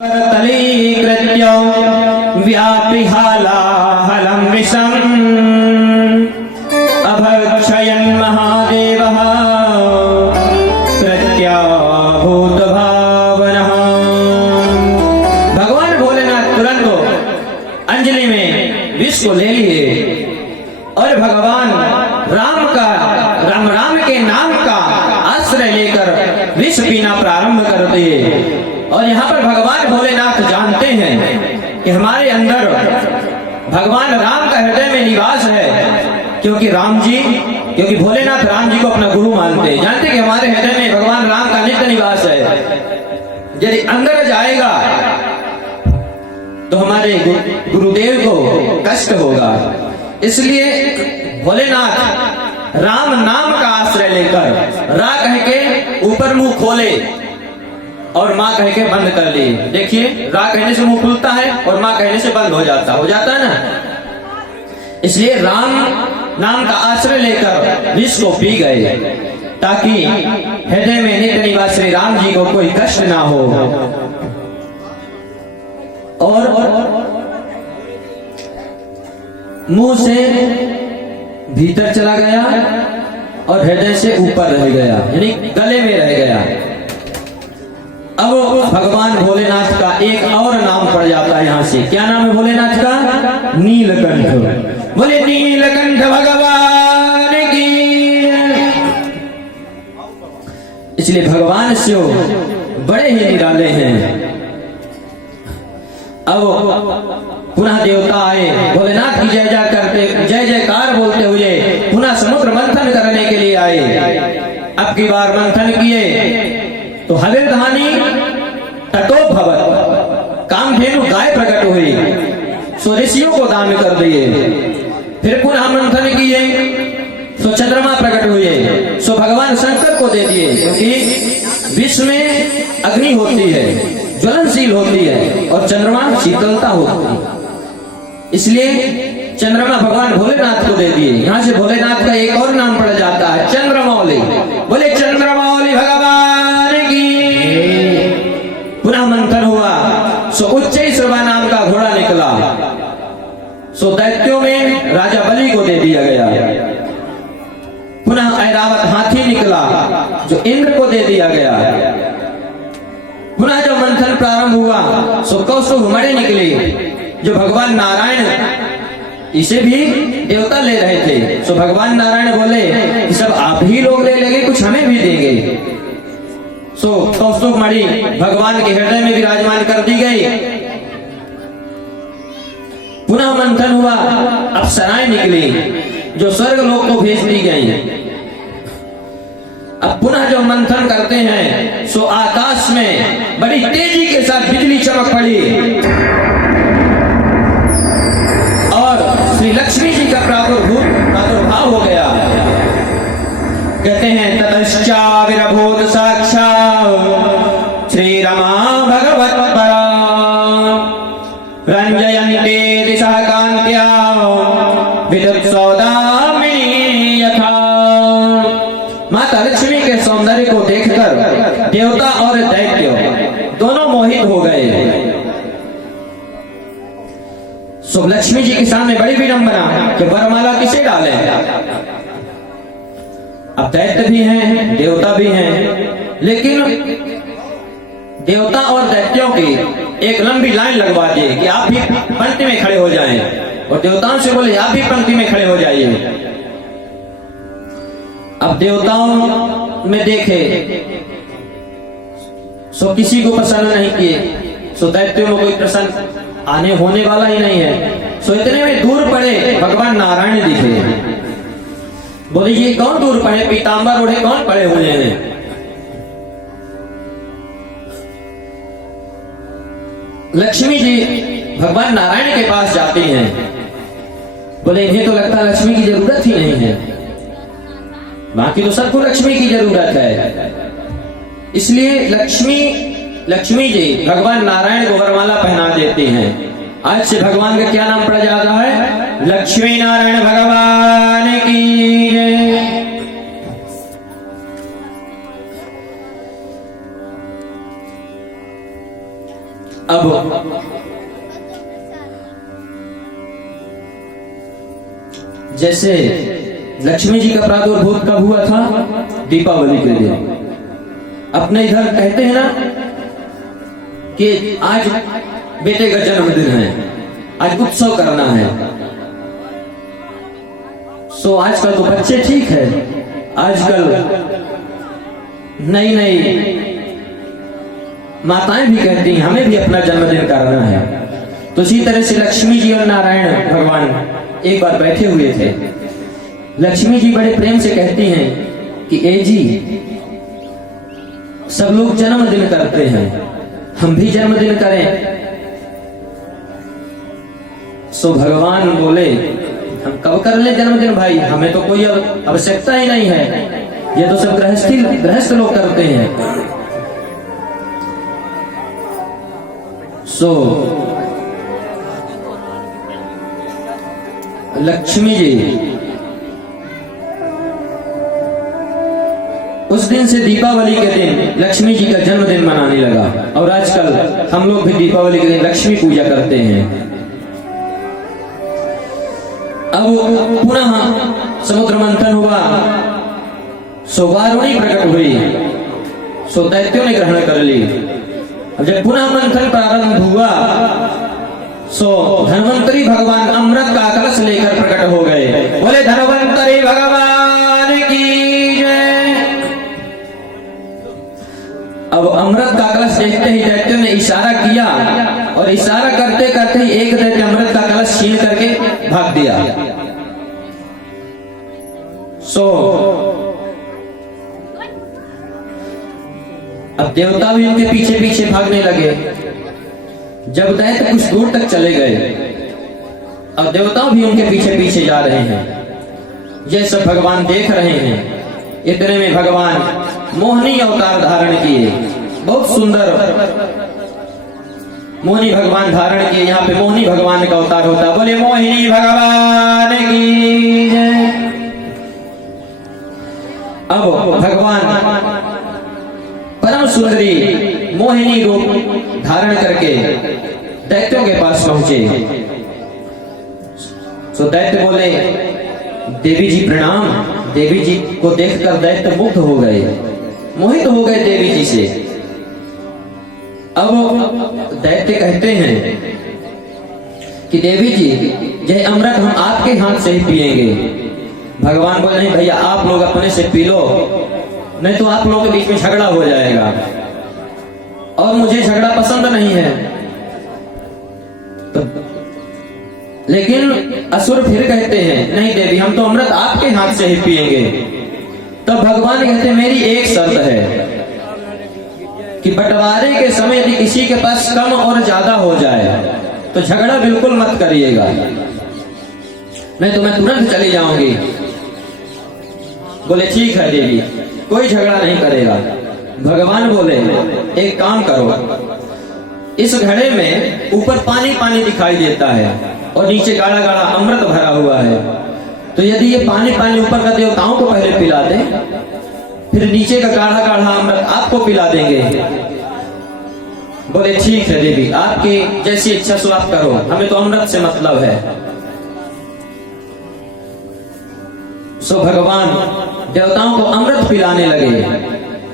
तलीकृत्य व्यापिहालाहलं विषम् अभक्षयन् महादेवः प्रत्याभूतभावनः। भगवान भोलेनाथ तुरंत अंजलि में विष को ले लिए और भगवान राम के नाम का आश्रय लेकर विष पीना प्रारंभ कर दिए। और यहाँ पर भगवान भोलेनाथ जानते हैं कि हमारे अंदर भगवान राम का हृदय में निवास है, क्योंकि भोलेनाथ राम जी को अपना गुरु मानते हैं। जानते कि हमारे हृदय में भगवान राम का नित्य निवास है। यदि अंदर जाएगा तो हमारे गुरुदेव को कष्ट होगा। इसलिए भोलेनाथ राम नाम का आश्रय लेकर रा कह के ऊपर मुंह खोले और माँ कह के बंद कर ली। देखिए, रा कहने से मुंह खुलता है और माँ कहने से बंद हो जाता है ना। इसलिए राम नाम का आश्रय लेकर विष को पी गए, ताकि हृदय में नित्य निवास श्री राम जी को कोई कष्ट ना हो। और मुंह से भीतर चला गया और हृदय से ऊपर रह गया, यानी गले में रह गया। अब भगवान भोलेनाथ का एक और नाम पड़ जाता है यहाँ से। क्या नाम है भोलेनाथ का? नीलकंठ। बोले नीलकंठ भगवान की। इसलिए भगवान शिव बड़े ही निराले हैं। अब पुनः देवता आए, भोलेनाथ की जय जयकार बोलते हुए पुनः समुद्र मंथन करने के लिए आए। अब की बार मंथन किए तो हविर्धानी तटोभवत, कामधेनु गाय प्रकट हुई, सो ऋषियों को दान कर दिए। फिर पुनः मंथन किए सो चंद्रमा प्रकट हुए, सो भगवान शंकर को दे दिए, क्योंकि विश्व में अग्नि होती है, ज्वलनशील होती है, और चंद्रमा शीतलता होती है। इसलिए चंद्रमा भगवान भोलेनाथ को दे दिए। यहाँ से भोलेनाथ का एक और नाम पड़ जाता है चंद्रमौली। बोले चंद्रमौली भगवान की। पुनः मंथन हुआ सो उच्चैश्रवा नाम का घोड़ा निकला, सो दैत्यों में राजा बलि को दे दिया गया। पुनः ऐरावत हाथी निकला जो इंद्र को दे दिया गया। पुनः जब मंथन प्रारंभ हुआ सो कौस्तुभ मणि निकली, जो भगवान नारायण इसे भी देवता ले रहे थे। सो भगवान नारायण बोले कि सब आप ही लोग ले लेंगे, कुछ हमें भी देंगे। सो कौस्तुभ मणि भगवान के हृदय में विराजमान कर दी गई। पुनः मंथन हुआ, अप्सराएं निकली जो स्वर्ग लोक को भेज दी गई। अब पुनः जब मंथन करते हैं सो आकाश में बड़ी तेजी के साथ बिजली चमक पड़ी और श्री लक्ष्मी जी का प्रादुर्भाव हो गया। कहते हैं ततश्चाविरभूत साक्षात् श्री रमा भगवत परा रंजयन्ते दिशा कांत्या विद्युत सौदामिनी यथा। माता लक्ष्मी के सौंदर्य को देखकर देवता और दैत्य दोनों मोहित हो गए। सो लक्ष्मी जी के सामने बड़ी विडंबना कि वरमाला किसे डाले। अब दैत्य भी हैं, देवता भी हैं, लेकिन देवता और दैत्यों की एक लंबी लाइन लगवा दिए कि आप भी पंक्ति में खड़े हो जाएं, और देवताओं से बोले आप भी पंक्ति में खड़े हो जाइए। अब देवताओं में देखे सो किसी को पसंद नहीं किए, सो दैत्यों में कोई प्रसन्न आने होने वाला ही नहीं है। सो इतने में दूर पड़े भगवान नारायण दिखे। बोले ये कौन दूर पड़े, पीतांबर ओढ़े कौन पड़े हुए हैं। लक्ष्मी जी भगवान नारायण के पास जाती हैं। बोले इन्हें तो लगता लक्ष्मी की जरूरत ही नहीं है, बाकी तो सबको लक्ष्मी की जरूरत है। इसलिए लक्ष्मी जी भगवान नारायण को वरमाला पहना देती हैं। आज से भगवान का क्या नाम पड़ा जाता है? लक्ष्मी नारायण भगवान की जय। अब जैसे लक्ष्मी जी का प्रादुर्भाव कब हुआ था? दीपावली के दिन। अपने इधर कहते हैं ना कि आज बेटे का जन्मदिन है, आज उत्सव करना है। सो आजकल तो बच्चे ठीक है, आजकल नई नई माताएं भी कहती हैं हमें भी अपना जन्मदिन करना है। तो इसी तरह से लक्ष्मी जी और नारायण भगवान एक बार बैठे हुए थे। लक्ष्मी जी बड़े प्रेम से कहती हैं कि ए जी, सब लोग जन्मदिन करते हैं, हम भी जन्मदिन करें। सो भगवान बोले हम कब कर ले जन्मदिन भाई, हमें तो कोई आवश्यकता ही नहीं है, ये तो सब गृहस्थ लोग करते हैं। सो लक्ष्मी जी उस दिन से दीपावली के दिन लक्ष्मी जी का जन्मदिन मनाने लगा। और आजकल हम लोग भी दीपावली के दिन लक्ष्मी पूजा करते हैं। अब पुनः समुद्र मंथन हुआ, सो वारुणी प्रकट हुई, सो दैत्यों ने ग्रहण कर ली। जब पुनः मंथन प्रारंभ हुआ, सो धन्वंतरी भगवान अमृत का कलश लेकर प्रकट हो गए। बोले धन्वंतरी भगवान की जय। अब अमृत का कलश देखते ही दैत्यों ने इशारा किया, और इशारा करते करते ही एक दैत्य अमृत का कलश छीन करके भाग दिया। सो अब देवता भी उनके पीछे पीछे भागने लगे। जब दैत्य कुछ दूर तक चले गए, अब देवता भी उनके पीछे पीछे जा रहे हैं। ये सब भगवान देख रहे हैं। इतने में भगवान मोहिनी अवतार धारण किए, बहुत सुंदर मोहिनी भगवान धारण किए। यहाँ पे मोहिनी भगवान का अवतार होता। बोले मोहिनी भगवान की जय। अब भगवान परम सुंदरी मोहिनी रूप धारण करके दैत्यों के पास पहुंचे। तो दैत्य बोले देवी जी प्रणाम। देवी जी को देखकर दैत्य मुग्ध हो गए, मोहित हो गए देवी जी से। अब दैत्य कहते हैं कि देवी जी यह अमृत हम आपके हाथ से ही पिएंगे। भगवान बोले नहीं भैया, आप लोग अपने से पी लो, नहीं तो आप लोगों के बीच में झगड़ा हो जाएगा, और मुझे झगड़ा पसंद नहीं है। तो लेकिन असुर फिर कहते हैं नहीं देवी, हम तो अमृत आपके हाथ से ही पिएंगे। तब भगवान कहते हैं मेरी एक शर्त है कि बंटवारे के समय यदि किसी के पास कम और ज्यादा हो जाए तो झगड़ा बिल्कुल मत करिएगा, नहीं तो मैं तुरंत चली जाऊंगी। बोले ठीक है देवी, कोई झगड़ा नहीं करेगा। भगवान बोले एक काम करो, इस घड़े में ऊपर पानी पानी दिखाई देता है और नीचे गाढ़ा गाढ़ा अमृत भरा हुआ है। तो यदि ये पानी पानी ऊपर का देवताओं को पहले पिला दे, फिर नीचे का गाढ़ा गाढ़ा अमृत आपको पिला देंगे। बोले ठीक है देवी, आपकी जैसी इच्छा सो आप करो, हमें तो अमृत से मतलब है। सो भगवान देवताओं को अमृत पिलाने लगे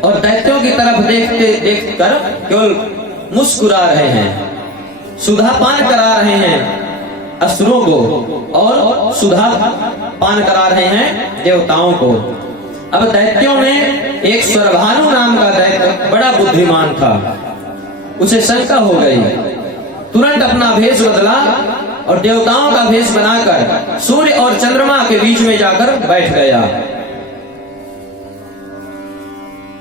और दैत्यों की तरफ देखते देखकर केवल मुस्कुरा रहे हैं, सुधा पान करा रहे हैं असुरों को और सुधा पान करा रहे हैं देवताओं को। अब दैत्यों में एक स्वरभानु नाम का दैत्य बड़ा बुद्धिमान था। उसे शंका हो गई, तुरंत अपना भेष बदला और देवताओं का भेष बनाकर सूर्य और चंद्रमा के बीच में जाकर बैठ गया।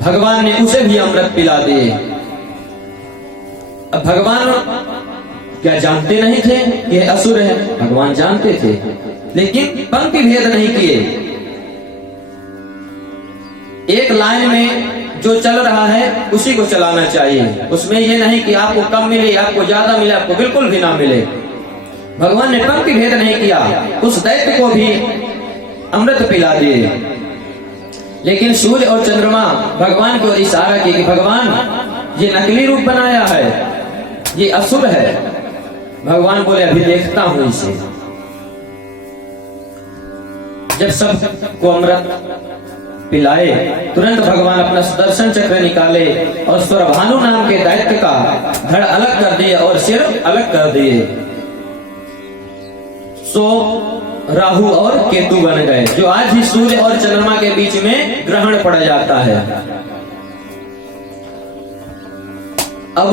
भगवान ने उसे भी अमृत पिला दिए। अब भगवान क्या जानते नहीं थे कि असुर है? भगवान जानते थे, लेकिन पंक्ति भेद नहीं किए। एक लाइन में जो चल रहा है उसी को चलाना चाहिए। उसमें ये नहीं कि आपको कम मिले, आपको ज्यादा मिले, आपको बिल्कुल भी ना मिले। भगवान ने पंक्ति भेद नहीं किया, उस दैत्य को भी अमृत पिला दिए। लेकिन सूर्य और चंद्रमा भगवान को इशारा किए कि भगवान ये नकली रूप बनाया है, ये असुर है। भगवान बोले अभी देखता हूं इसे। जब सबको अमृत पिलाए तुरंत भगवान अपना सुदर्शन चक्र निकाले और स्वरभानु नाम के दैत्य का धड़ अलग कर दिए और सिर अलग कर दिए। सो राहु और केतु बन गए, जो आज ही सूर्य और चंद्रमा के बीच में ग्रहण पड़ जाता है। अब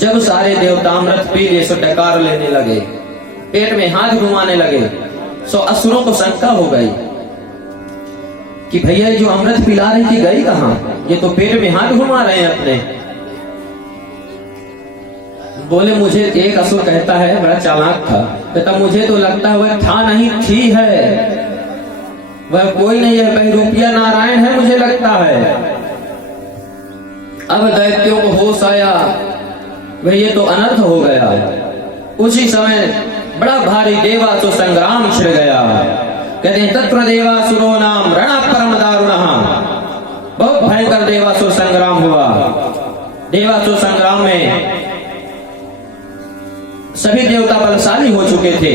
जब सारे देवता अमृत पी लिए सो डकार लेने लगे, पेट में हाथ घुमाने लगे। सो असुरों को शंका हो गई कि भैया जो अमृत पिला रही थी गई कहां? ये तो पेट में हाथ घुमा रहे हैं अपने। बोले मुझे एक असुर कहता है, बड़ा चालाक था, कहता मुझे तो लगता है वह था नहीं थी है, वह कोई नहीं है, बहरूपिया नारायण है मुझे लगता है। अब दैत्यों को होश आया, भाई ये तो अनर्थ हो गया। उसी समय बड़ा भारी देवासुर संग्राम छिड़ गया। कहते हैं तत्र देवासुरो नाम रण परम दारुणः, बहुत भयंकर देवासुर संग्राम हुआ। देवासुर संग्राम में सभी देवता बलशाली हो चुके थे,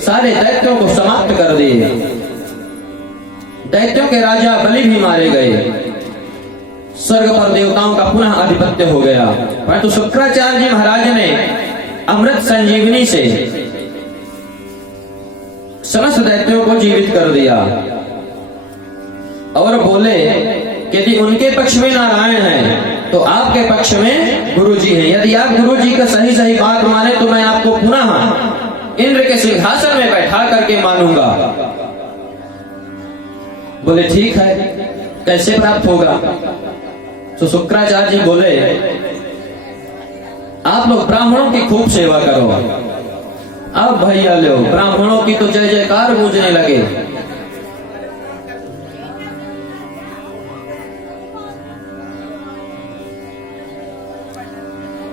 सारे दैत्यों को समाप्त कर दिए। दैत्यों के राजा बलि भी मारे गए, स्वर्ग पर देवताओं का पुनः आधिपत्य हो गया। परंतु शुक्राचार्य जी महाराज ने अमृत संजीवनी से समस्त दैत्यों को जीवित कर दिया और बोले कि यदि उनके पक्ष में नारायण है तो आपके पक्ष में गुरु जी है। यदि आप गुरु जी का सही सही बात माने तो मैं आपको पुनः इंद्र के सिंहासन में बैठा करके मानूंगा। बोले ठीक है, कैसे प्राप्त होगा? तो शुक्राचार्य जी बोले आप लोग ब्राह्मणों की खूब सेवा करो। अब भैया लो, ब्राह्मणों की तो जय जयकार गूंजने लगे।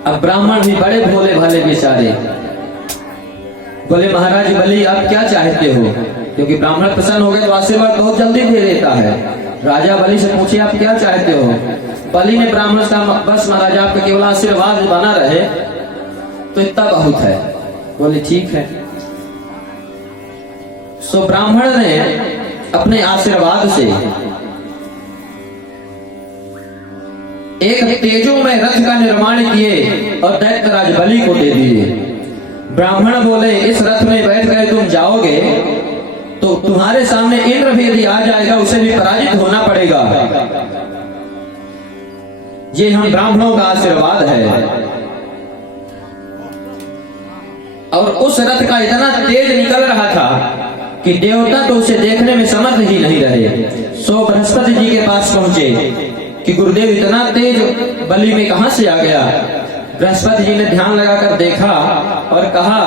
अब ब्राह्मण भी बड़े भोले भाले बेचारे बोले महाराज बलि आप क्या चाहते हो? क्योंकि ब्राह्मण प्रसन्न हो गए तो आशीर्वाद बहुत जल्दी दे देता है। राजा बलि से पूछे आप क्या चाहते हो? बलि ने ब्राह्मण का बस महाराज आपका केवल आशीर्वाद बना रहे तो इतना बहुत है। बोले ठीक है। सो ब्राह्मण ने अपने आशीर्वाद से एक तेजोमय रथ का निर्माण किए और दैत्यराज बलि को दे दिए। ब्राह्मण बोले इस रथ में बैठ कर तुम जाओगे तो तुम्हारे सामने इंद्र भी यदि आ जाएगा उसे भी पराजित होना पड़ेगा। ये हम ब्राह्मणों का आशीर्वाद है। और उस रथ का इतना तेज निकल रहा था कि देवता तो उसे देखने में समर्थ ही नहीं रहे। सो बृहस्पति जी के पास पहुंचे कि गुरुदेव इतना तेज बलि में कहां से आ गया? बृहस्पति जी ने ध्यान लगाकर देखा और कहा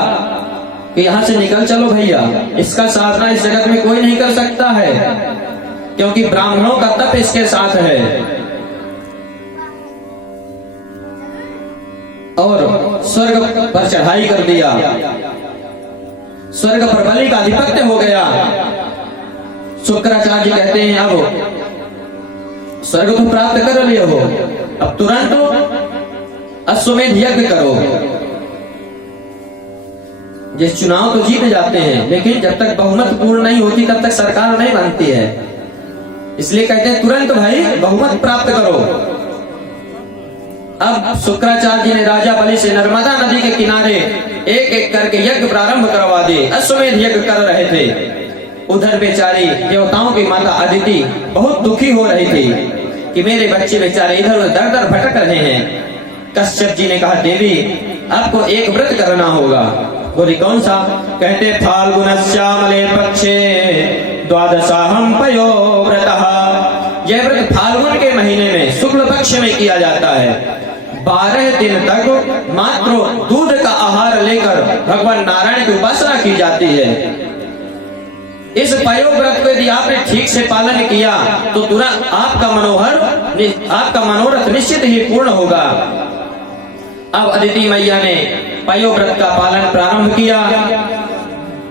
कि यहां से निकल चलो भैया, इसका साधना इस जगत में कोई नहीं कर सकता है, क्योंकि ब्राह्मणों का तप इसके साथ है। और स्वर्ग पर चढ़ाई कर दिया, स्वर्ग पर बलि का आधिपत्य हो गया। शुक्राचार्य कहते हैं अब स्वर्ग को प्राप्त कर लिए हो, अब तुरंत अश्वमेध यज्ञ करो। जिस चुनाव तो जीत जाते हैं, लेकिन जब तक बहुमत पूर्ण नहीं होती तब तक सरकार नहीं बनती है। इसलिए कहते हैं तुरंत भाई बहुमत प्राप्त करो। अब शुक्राचार्य जी ने राजा बलि से नर्मदा नदी के किनारे एक एक करके यज्ञ प्रारंभ करवा दिए। अश्वमेध यज्ञ कर रहे थे। उधर बेचारी देवताओं की माता अदिति बहुत दुखी हो रही थी कि मेरे बच्चे बेचारे इधर उधर दर दर भटक रहे हैं। कश्यप जी ने कहा देवी आपको एक व्रत करना होगा। बोली कौन सा? कहते फाल्गुनश्यामले पक्षे द्वादशाहं पयो व्रतः। यह व्रत फाल्गुन के महीने में शुक्ल पक्ष में किया जाता है। 12 दिन तक मात्र दूध का आहार लेकर भगवान नारायण की उपासना की जाती है। इस पयो व्रत को यदि आपने ठीक से पालन किया तो तुरंत आपका मनोरथ निश्चित ही पूर्ण होगा। अब अदिति मैया ने पयो व्रत का पालन प्रारंभ किया।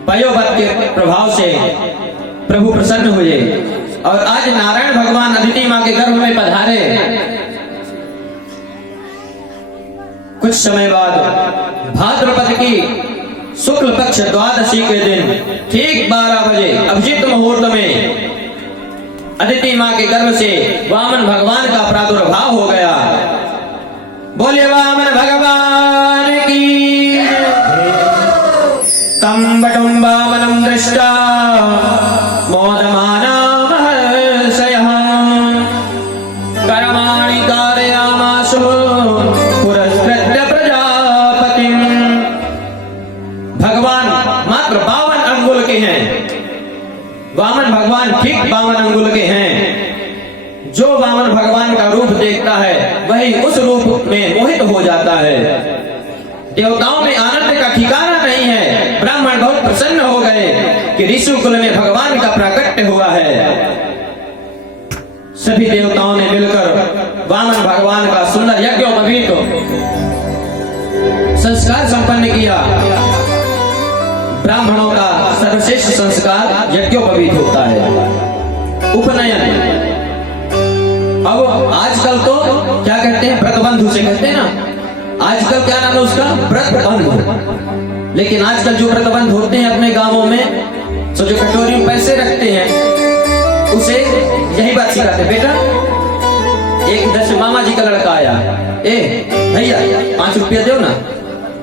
पयो व्रत के प्रभाव से प्रभु प्रसन्न हुए और आज नारायण भगवान अदिति माँ के गर्भ में पधारे। कुछ समय बाद भाद्रपद की शुक्ल पक्ष द्वादशी के दिन ठीक 12 बजे अभिजित मुहूर्त में अदिति माँ के गर्भ से वामन भगवान का प्रादुर्भाव हो गया। बोले वामन भगवान की। तम बटुम वामनं दृष्टा मोदमाना महर्षयः कर्माणि कारयामासु पुरस्कृत्य प्रजापतिम्। भगवान मात्र 52 अंगुल के हैं। वामन भगवान ठीक 52 अंगुल के हैं। जो वामन भगवान का रूप देखता है वही उस रूप में मोहित हो जाता है। देवताओं में आनंद का ठिकाना नहीं है। ब्राह्मण बहुत प्रसन्न हो गए कि ऋषिकुल में भगवान का प्राकट्य हुआ है। सभी देवताओं ने मिलकर वामन भगवान का सुंदर यज्ञोपवीत संस्कार संपन्न किया। ब्राह्मणों का सर्वश्रेष्ठ संस्कार यज्ञोपवीत होता है, उपनयन। अब आजकल तो क्या कहते हैं, व्रतबंधु से कहते हैं ना। आजकल क्या नाम है उसका, व्रतबंधु। लेकिन आजकल जो व्रतबंधु होते हैं अपने गांवों में, तो जो कटोरी में पैसे रखते हैं उसे यही बात सिखाते, बेटा एक 10 मामा जी का लड़का आया, ए भैया 5 रुपया दो ना,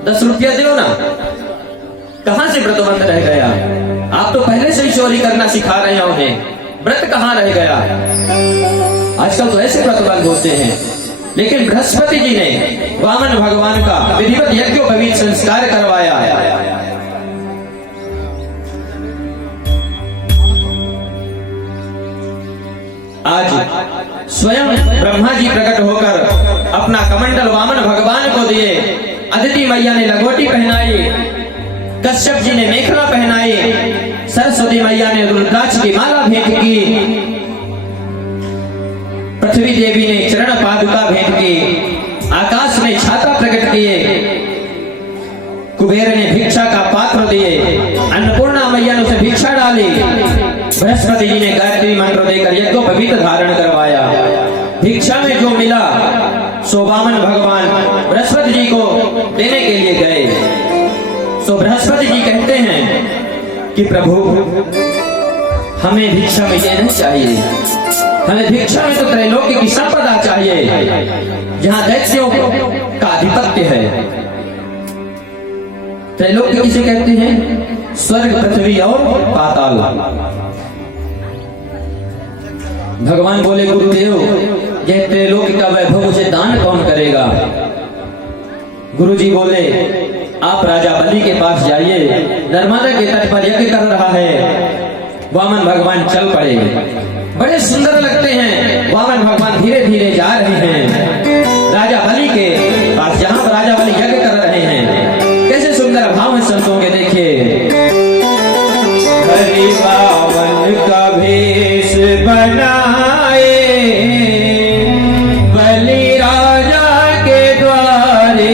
10 रुपया दो ना। कहां से व्रतबंध रह गया? आप तो पहले से ही चोरी करना सिखा रहे हैं उन्हें, व्रत कहां रह गया? आजकल तो ऐसे व्रतबंध होते हैं। लेकिन बृहस्पति जी ने वामन भगवान का विधिवत यज्ञोपवीत संस्कार करवाया। आज स्वयं ब्रह्मा जी प्रकट होकर अपना कमंडल वामन भगवान को दिए। अदिति मैया ने लंगोटी पहनाई, कश्यप जी ने मेखला पहनाई, सरस्वती मैया ने रुद्राक्ष की माला भेंट की, पृथ्वी देवी ने चरण पादुका भेंट की, आकाश में छाता प्रकट किए, कुबेर ने भिक्षा का पात्र दिए, अन्नपूर्णा मैया ने उसे भिक्षा डाली, बृहस्पति जी ने गायत्री मंत्र देकर यज्ञोपवीत धारण करवाया। भिक्षा में जो मिला सो वामन भगवान बृहस्पति जी को देने के लिए गए। सो बृहस्पति जी कहते हैं कि प्रभु हमें भिक्षा में देना चाहिए, हमें भिक्षा में तो त्रैलोक्य की संपदा चाहिए, जहां दैत्यों का आधिपत्य है। त्रैलोक्य किसे कहते हैं? स्वर्ग, पृथ्वी और पाताल। भगवान बोले गुरुदेव यह त्रैलोक्य का वैभव मुझे दान कौन करेगा? गुरुजी बोले आप राजा बलि के पास जाइए, नर्मदा के तट पर यज्ञ कर रहा है। वामन भगवान चल पड़े, बड़े सुंदर लगते हैं। वामन भगवान धीरे धीरे जा रहे हैं राजा बलि के पास, जहां पर राजा बलि यज्ञ कर रहे हैं। कैसे सुंदर भाव में संतों के देखिए। बलि वामन का भेष बनाए, बलि राजा के द्वारे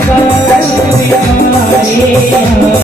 Hare